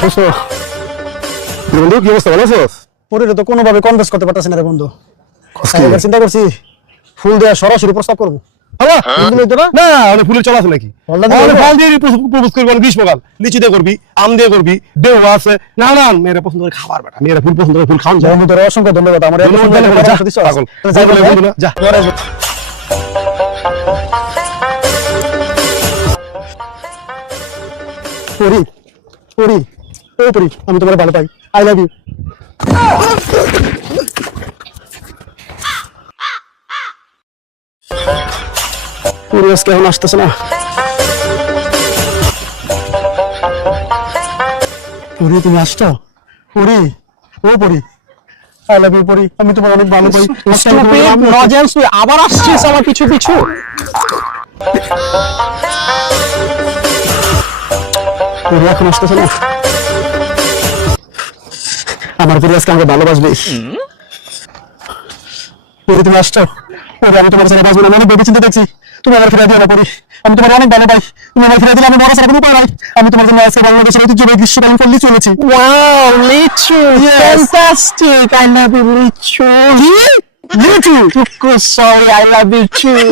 বন্ধু কি অবস্থা, ভালো আছো? পরিরে তো কোনোভাবে কনভিন্স করতে পারতেছি না রে বন্ধু। এবার চিন্তা করছি ফুল দেওয়া সরাসরি প্রস্তাব করবো। না অনেক ফুলের চল আছে নাকি? ফল দিয়ে প্রপোজ করবি, গ্রীষ্মকাল লিচু দিয়ে করবি, আম দিয়ে করবি, দেও আছে। না না, মেয়েরা পছন্দ করে খাবার বেটা, মেয়েরা ফুল পছন্দ করে ফুল খাওয়ান যায়। বন্ধু তোর অসংখ্য ধন্যবাদ। আমার পাগল বন্ধু না, যা। পরি পরি ও পরি, আমি তোমার ভালো পাই। I love you. পরি আজকে এখন আসতেছে না। পরি তুমি আসছো? পরি ও পরি, আই লাভ ইউ পরি, আমি তোমার অনেক ভালো পাই। লজেন্স তুই আবার আসছিস আমার পিছু পিছু। পরি এখন আসতেছে না। আমার পরি আজকে আমাকে ভালোবাসবে। পরি তুমি আসছো? পরি আমি তোমার সাথে বাঁচবো না, আমি ভেবে চিন্তে দেখছি। তুমি আমার ফিরে দিও না পরি, আমি তোমার অনেক ভালো পাই। তুমি আমার ফিরে দিলে আমি বড় সারা কোনো উপায় নাই। আমি তোমার জন্য আজকে বাংলাদেশের ঐতিহ্যবাহী গ্রীষ্মকালীন ফল লিচু এনেছি। Wow, Lichu, fantastic. I love you, Lichu. লিচু Sorry, I love you too.